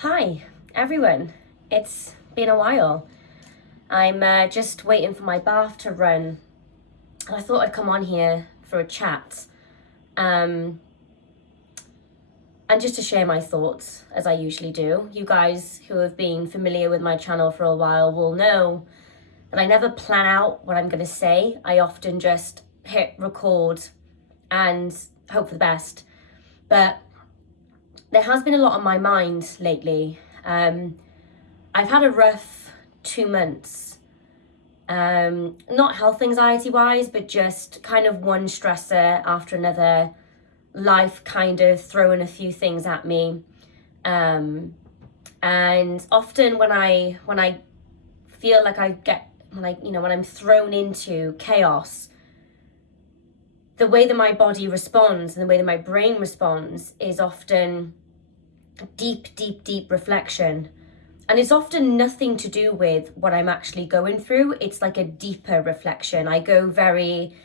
Hi, everyone. It's been a while. I'm just waiting for my bath to run. And I thought I'd come on here for a chat and just to share my thoughts, as I usually do. You guys who have been familiar with my channel for a while will know that I never plan out what I'm going to say. I often just hit record and hope for the best. But there has been a lot on my mind lately. I've had a rough 2 months, not health anxiety wise, but just kind of one stressor after another, life kind of throwing a few things at me. And often when I feel like when I'm thrown into chaos, the way that my body responds and the way that my brain responds is often deep reflection. And it's often nothing to do with what I'm actually going through. It's like a deeper reflection. I go very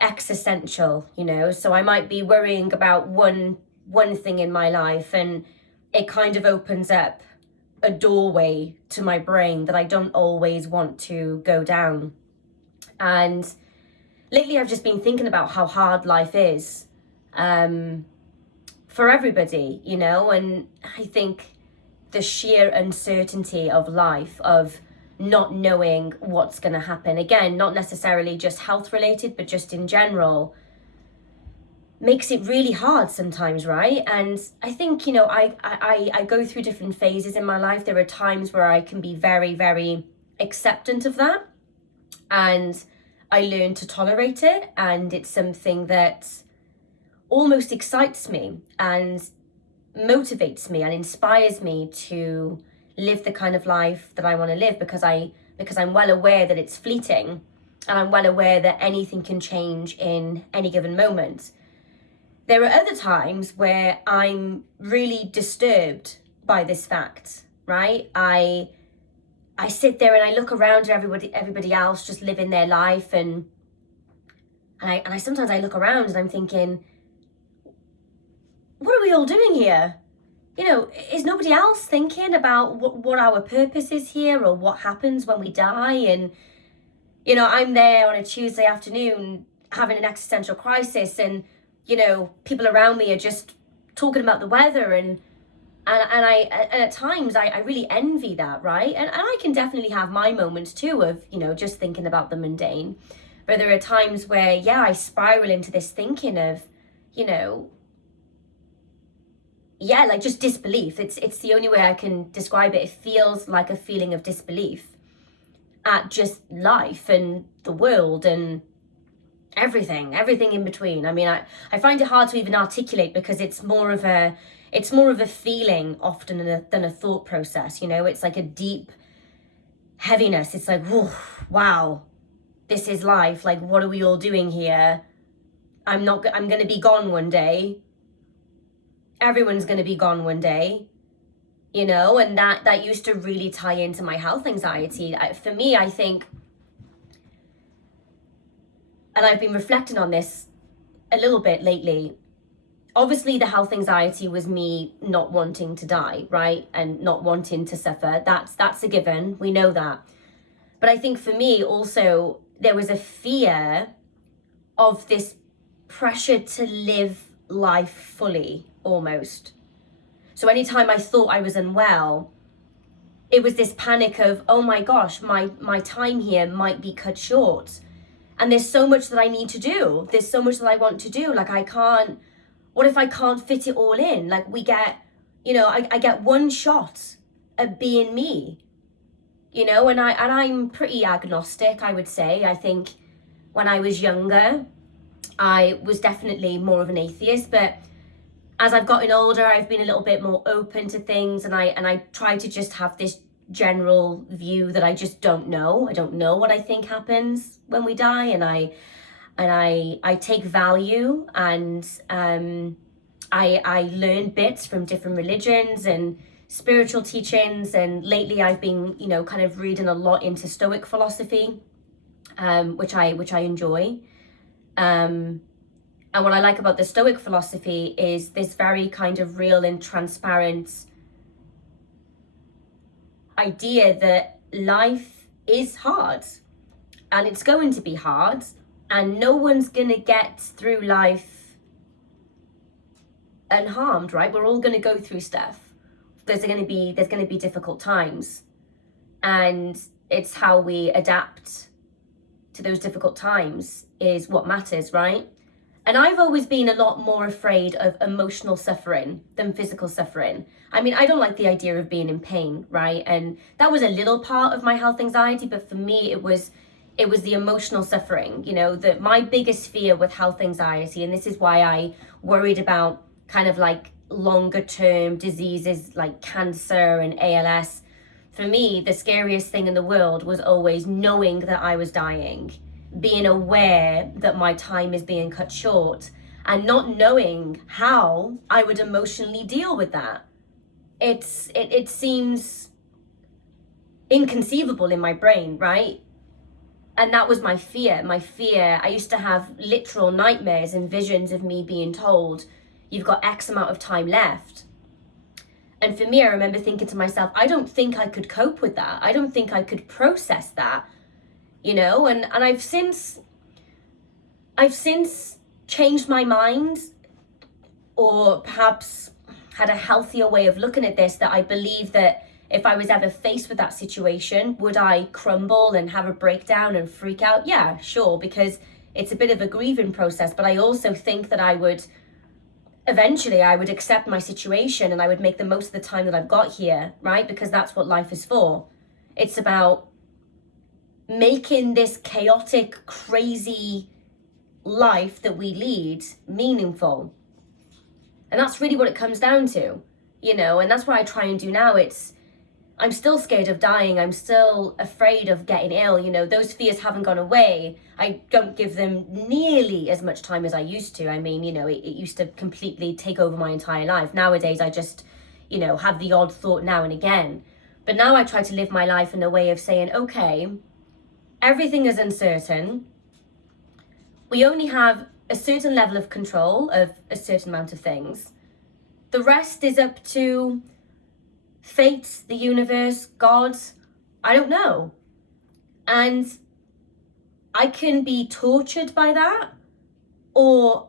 existential, so I might be worrying about one thing in my life, and it kind of opens up a doorway to my brain that I don't always want to go down. And lately I've just been thinking about how hard life is for everybody, and I think the sheer uncertainty of life, of not knowing what's going to happen, again, not necessarily just health related, but just in general, makes it really hard sometimes, right? And I think, I go through different phases in my life. There are times where I can be very, very acceptant of that, and I learn to tolerate it, and it's something that almost excites me and motivates me and inspires me to live the kind of life that I want to live, because I'm well aware that it's fleeting, and I'm well aware that anything can change in any given moment. There are other times where I'm really disturbed by this fact, right? I sit there and I look around at everybody else just living their life, and I sometimes I look around and I'm thinking, what are we all doing here? Is nobody else thinking about what our purpose is here, or what happens when we die? And, I'm there on a Tuesday afternoon having an existential crisis, and, people around me are just talking about the weather, and at times I really envy that, right? And I can definitely have my moments too of, just thinking about the mundane. But there are times where, I spiral into this thinking of, like just disbelief. It's the only way I can describe it. It feels like a feeling of disbelief at just life and the world and everything in between. I mean, I find it hard to even articulate, because it's more of a feeling often than a thought process. It's like a deep heaviness. It's like, whew, wow, this is life. Like, what are we all doing here? I'm going to be gone one day. Everyone's going to be gone one day, and that used to really tie into my health anxiety. For me, I think, and I've been reflecting on this a little bit lately, obviously the health anxiety was me not wanting to die, right? And not wanting to suffer. That's a given. We know that. But I think for me also, there was a fear of this pressure to live life fully, almost. So anytime I thought I was unwell, it was this panic of, oh my gosh, my time here might be cut short. And there's so much that I need to do. There's so much that I want to do. Like, what if I can't fit it all in? Like, we get, I get one shot at being me, and I'm pretty agnostic, I would say. I think when I was younger, I was definitely more of an atheist, but as I've gotten older, I've been a little bit more open to things, and I try to just have this general view that I just don't know. I don't know what I think happens when we die, and I take value, and I learn bits from different religions and spiritual teachings, and lately I've been kind of reading a lot into Stoic philosophy, which I enjoy. And what I like about the Stoic philosophy is this very kind of real and transparent idea that life is hard and it's going to be hard, and no one's gonna get through life unharmed, right? We're all gonna go through stuff. There's gonna be difficult times, and it's how we adapt to those difficult times is what matters, right? And I've always been a lot more afraid of emotional suffering than physical suffering. I mean, I don't like the idea of being in pain, right? And that was a little part of my health anxiety, but for me, it was the emotional suffering, that my biggest fear with health anxiety, and this is why I worried about kind of like longer term diseases like cancer and ALS. For me, the scariest thing in the world was always knowing that I was dying, being aware that my time is being cut short, and not knowing how I would emotionally deal with that. It seems inconceivable in my brain, right? And that was my fear. I used to have literal nightmares and visions of me being told, you've got X amount of time left. And for me, I remember thinking to myself, I don't think I could cope with that. I don't think I could process that, and I've since changed my mind, or perhaps had a healthier way of looking at this, that I believe that if I was ever faced with that situation, would I crumble and have a breakdown and freak out? Yeah, sure, because it's a bit of a grieving process. But I also think that eventually I would accept my situation and I would make the most of the time that I've got here, right? Because that's what life is for. It's about making this chaotic, crazy life that we lead meaningful. And that's really what it comes down to, and that's what I try and do now. I'm still scared of dying. I'm still afraid of getting ill. Those fears haven't gone away. I don't give them nearly as much time as I used to. I mean, it used to completely take over my entire life. Nowadays, I just, have the odd thought now and again. But now I try to live my life in a way of saying, okay, everything is uncertain. We only have a certain level of control of a certain amount of things. The rest is up to fate, the universe, God, I don't know. And I can be tortured by that, or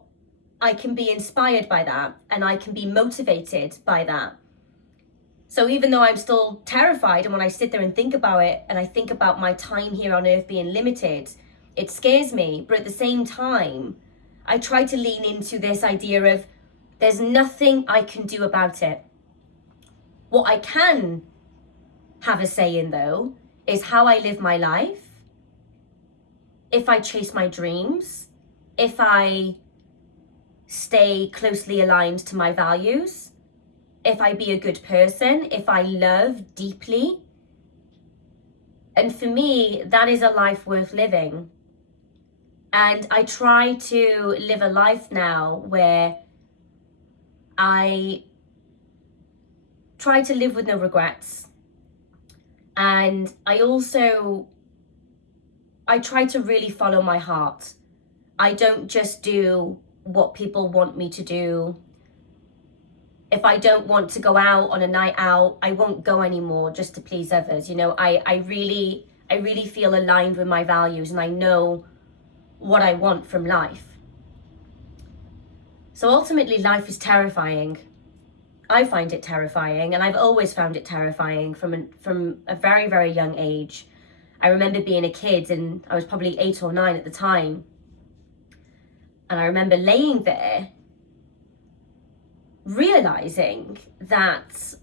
I can be inspired by that, and I can be motivated by that. So even though I'm still terrified, and when I sit there and think about it, and I think about my time here on earth being limited, it scares me. But at the same time, I try to lean into this idea of there's nothing I can do about it. What I can have a say in, though, is how I live my life, if I chase my dreams, if I stay closely aligned to my values, if I be a good person, if I love deeply. And for me, that is a life worth living. And I try to live a life now where I try to live with no regrets. And I try to really follow my heart. I don't just do what people want me to do. If I don't want to go out on a night out, I won't go anymore just to please others. I really feel aligned with my values, and I know what I want from life. So ultimately, life is terrifying. I find it terrifying, and I've always found it terrifying from a very, very young age. I remember being a kid, and I was probably 8 or 9 at the time. And I remember laying there, realizing that,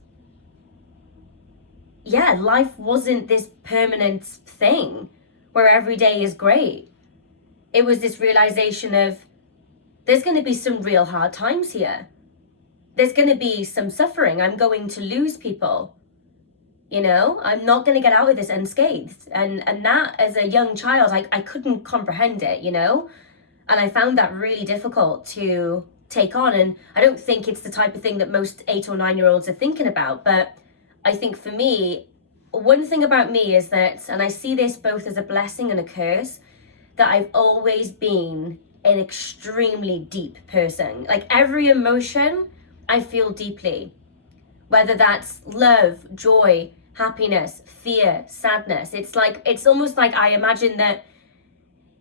life wasn't this permanent thing where every day is great. It was this realization of, there's going to be some real hard times here. There's going to be some suffering. I'm going to lose people. I'm not going to get out of this unscathed. And that, as a young child, I couldn't comprehend it, And I found that really difficult to take on. And I don't think it's the type of thing that most 8 or 9-year-olds are thinking about. But I think for me, one thing about me is that, and I see this both as a blessing and a curse, that I've always been an extremely deep person. Like every emotion I feel deeply, whether that's love, joy, happiness, fear, sadness. It's almost like I imagine that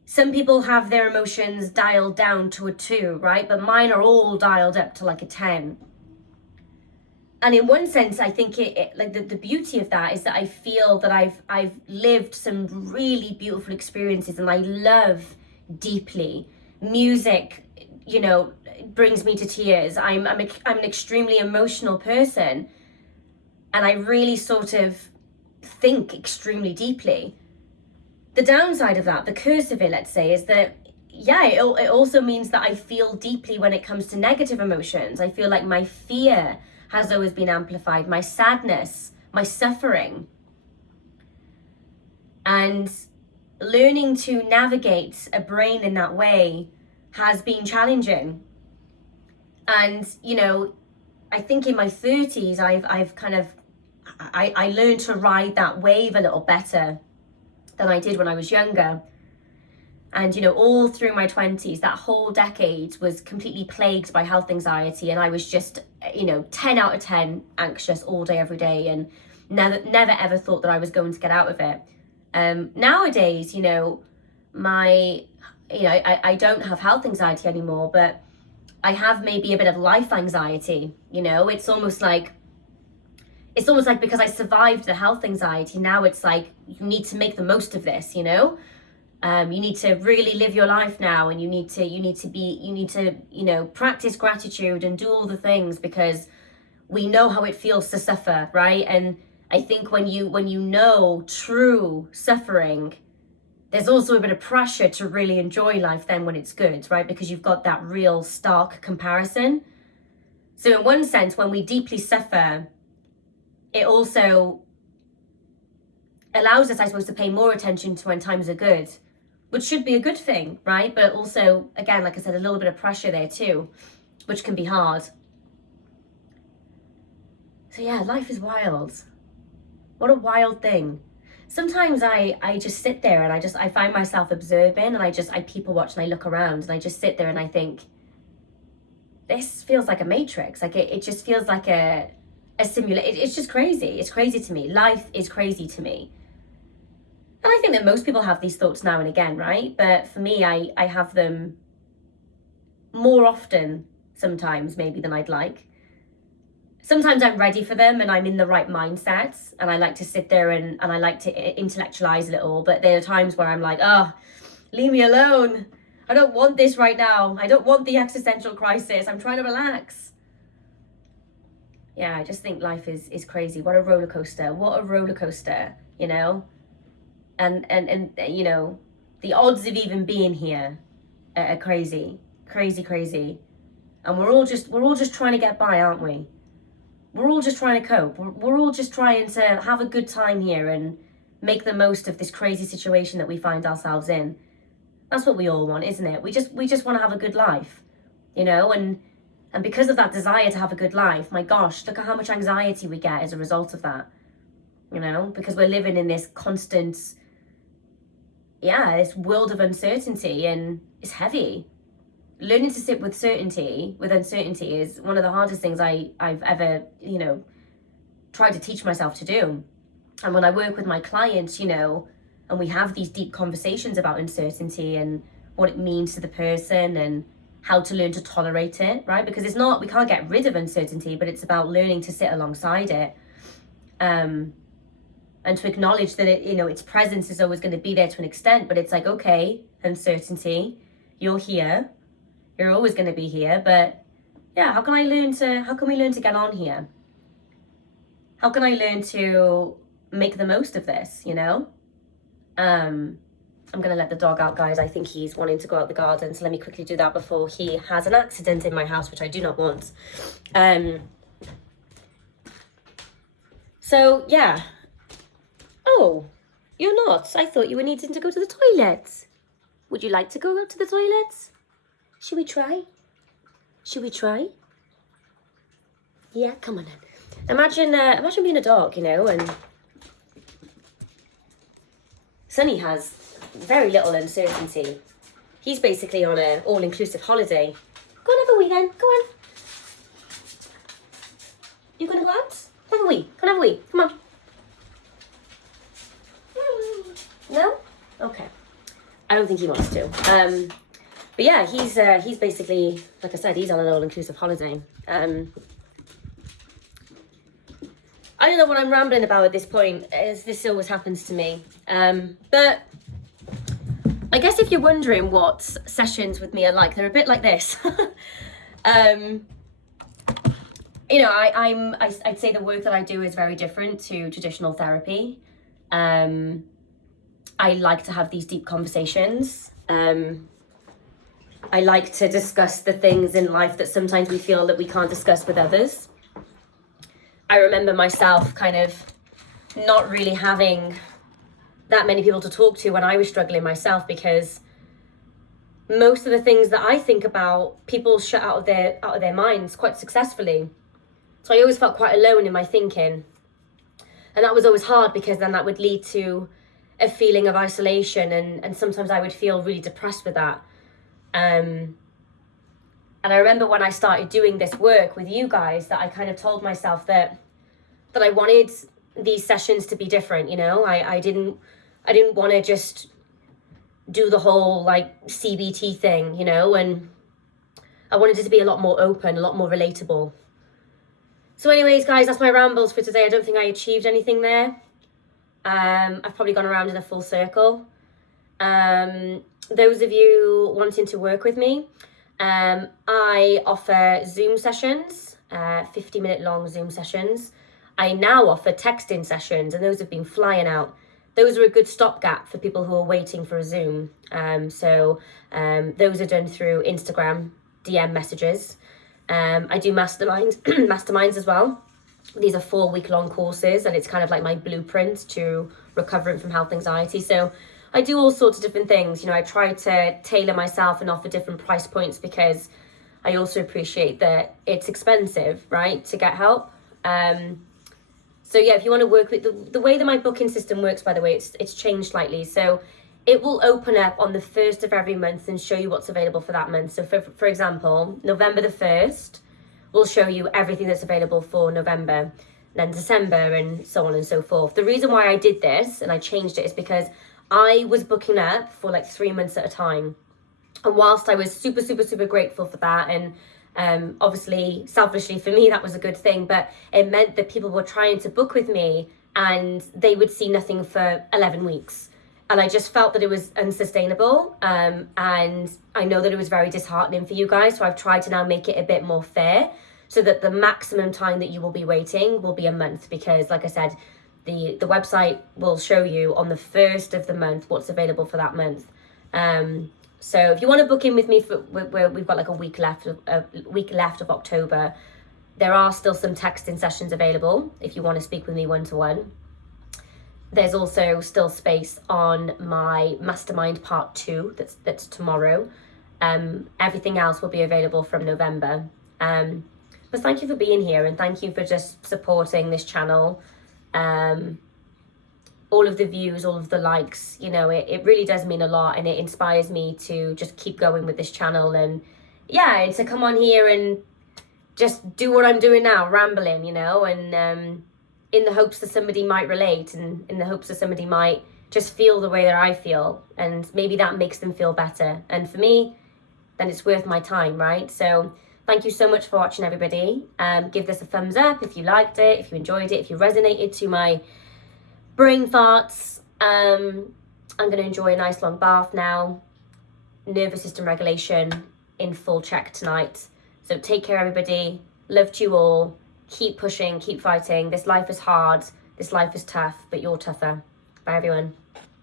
some people have their emotions dialed down to a 2, right? But mine are all dialed up to like a 10. And in one sense, I think like the beauty of that is that I feel that I've lived some really beautiful experiences, and I love deeply. Music, you know, brings me to tears. I'm an extremely emotional person, and I really sort of think extremely deeply. The downside of that, the curse of it, let's say, is that, yeah, it also means that I feel deeply when it comes to negative emotions. I feel like my fear has always been amplified, my sadness, my suffering. And learning to navigate a brain in that way has been challenging. And, you know, I think in my 30s, I've kind of, I learned to ride that wave a little better than I did when I was younger. And, you know, all through my 20s, that whole decade was completely plagued by health anxiety. And I was just, you know, 10 out of 10 anxious all day, every day, and never ever thought that I was going to get out of it. Nowadays, you know, I don't have health anxiety anymore, but I have maybe a bit of life anxiety. You know, it's almost like because I survived the health anxiety, now it's like you need to make the most of this, you know? You need to really live your life now, and you need to, you know, practice gratitude and do all the things, because we know how it feels to suffer, right? And I think when you know true suffering, there's also a bit of pressure to really enjoy life then when it's good, right? Because you've got that real stark comparison. So in one sense, when we deeply suffer, it also allows us, I suppose, to pay more attention to when times are good, which should be a good thing, right? But also, again, like I said, a little bit of pressure there too, which can be hard. So yeah, life is wild. What a wild thing. Sometimes I just sit there and I find myself observing, and I people watch and I look around and I just sit there and I think, this feels like a matrix. Like it just feels like a simulation. It's just crazy. It's crazy to me. Life is crazy to me. And I think that most people have these thoughts now and again, right? But for me, I have them more often sometimes maybe than I'd like. Sometimes I'm ready for them and I'm in the right mindset, and I like to sit there and I like to intellectualize it all. But there are times where I'm like, oh, leave me alone. I don't want this right now. I don't want the existential crisis. I'm trying to relax. Yeah, I just think life is crazy. What a roller coaster. What a roller coaster, you know? And you know, the odds of even being here are crazy. Crazy. And we're all just trying to get by, aren't we? We're all just trying to cope. We're all just trying to have a good time here and make the most of this crazy situation that we find ourselves in. That's what we all want, isn't it? We just want to have a good life, you know? And because of that desire to have a good life, my gosh, look at how much anxiety we get as a result of that, you know? Because we're living in this constant, this world of uncertainty, and it's heavy. Learning to sit with uncertainty is one of the hardest things I've ever, you know, tried to teach myself to do. And when I work with my clients, you know, and we have these deep conversations about uncertainty and what it means to the person and how to learn to tolerate it, right? Because we can't get rid of uncertainty, but it's about learning to sit alongside it. And to acknowledge that its presence is always going to be there to an extent, but it's like, okay, uncertainty, you're here. You're always going to be here, but yeah, how can we learn to get on here? How can I learn to make the most of this, you know? I'm going to let the dog out, guys. I think he's wanting to go out the garden, so let me quickly do that before he has an accident in my house, which I do not want. So, yeah. Oh, you're not? I thought you were needing to go to the toilet. Would you like to go out to the toilet? Should we try? Yeah, come on then. Imagine being a dog, you know, and Sonny has very little uncertainty. He's basically on an all-inclusive holiday. Go and have a wee then. Go on. You gonna go out? Have a wee. Go and have a wee. Come on. I don't think he wants to. But yeah, he's basically, like I said, he's on an all-inclusive holiday. I don't know what I'm rambling about at this point, as this always happens to me. But I guess if you're wondering what sessions with me are like, they're a bit like this. You know, I'd say the work that I do is very different to traditional therapy. I like to have these deep conversations. I like to discuss the things in life that sometimes we feel that we can't discuss with others. I remember myself kind of not really having that many people to talk to when I was struggling myself, because most of the things that I think about, people shut out of their minds quite successfully. So I always felt quite alone in my thinking. And that was always hard, because then that would lead to a feeling of isolation, and sometimes I would feel really depressed with that. And I remember when I started doing this work with you guys, that I kind of told myself that I wanted these sessions to be different, you know. I didn't want to just do the whole like CBT thing, you know, and I wanted it to be a lot more open, a lot more relatable. So anyways, guys, that's my rambles for today. I don't think I achieved anything there. I've probably gone around in a full circle. Those of you wanting to work with me, I offer Zoom sessions, 50-minute long Zoom sessions. I now offer texting sessions, and those have been flying out. Those are a good stopgap for people who are waiting for a Zoom. So those are done through Instagram DM messages. I do masterminds as well. These are 4-week-long courses, and it's kind of like my blueprint to recovering from health anxiety. So I do all sorts of different things. You know, I try to tailor myself and offer different price points, because I also appreciate that it's expensive, right, to get help. So yeah, if you want to work with the way that my booking system works, by the way, it's changed slightly. So it will open up on the 1st of every month and show you what's available for that month. So for example, November the 1st will show you everything that's available for November, then December, and so on and so forth. The reason why I did this and I changed it is because I was booking up for like 3 months at a time. And whilst I was super, super, super grateful for that, and obviously selfishly for me that was a good thing, but it meant that people were trying to book with me and they would see nothing for 11 weeks. And I just felt that it was unsustainable. And I know that it was very disheartening for you guys. So I've tried to now make it a bit more fair, so that the maximum time that you will be waiting will be a month. Because like I said, the website will show you on the 1st of the month what's available for that month. So if you want to book in with me, where we've got like a week left of October, there are still some texting sessions available if you want to speak with me one-to-one. There's also still space on my mastermind part 2 that's tomorrow. Everything else will be available from November. But thank you for being here, and thank you for just supporting this channel. All of the views, all of the likes, you know, it really does mean a lot, and it inspires me to just keep going with this channel. And yeah, and to come on here and just do what I'm doing now, rambling, you know, and in the hopes that somebody might relate, and in the hopes that somebody might just feel the way that I feel, and maybe that makes them feel better. And for me, then it's worth my time, right? So thank you so much for watching, everybody. Give this a thumbs up if you liked it, if you enjoyed it, if you resonated to my brain farts. I'm going to enjoy a nice long bath now. Nervous system regulation in full check tonight. So take care, everybody. Love to you all. Keep pushing, keep fighting. This life is hard. This life is tough, but you're tougher. Bye, everyone.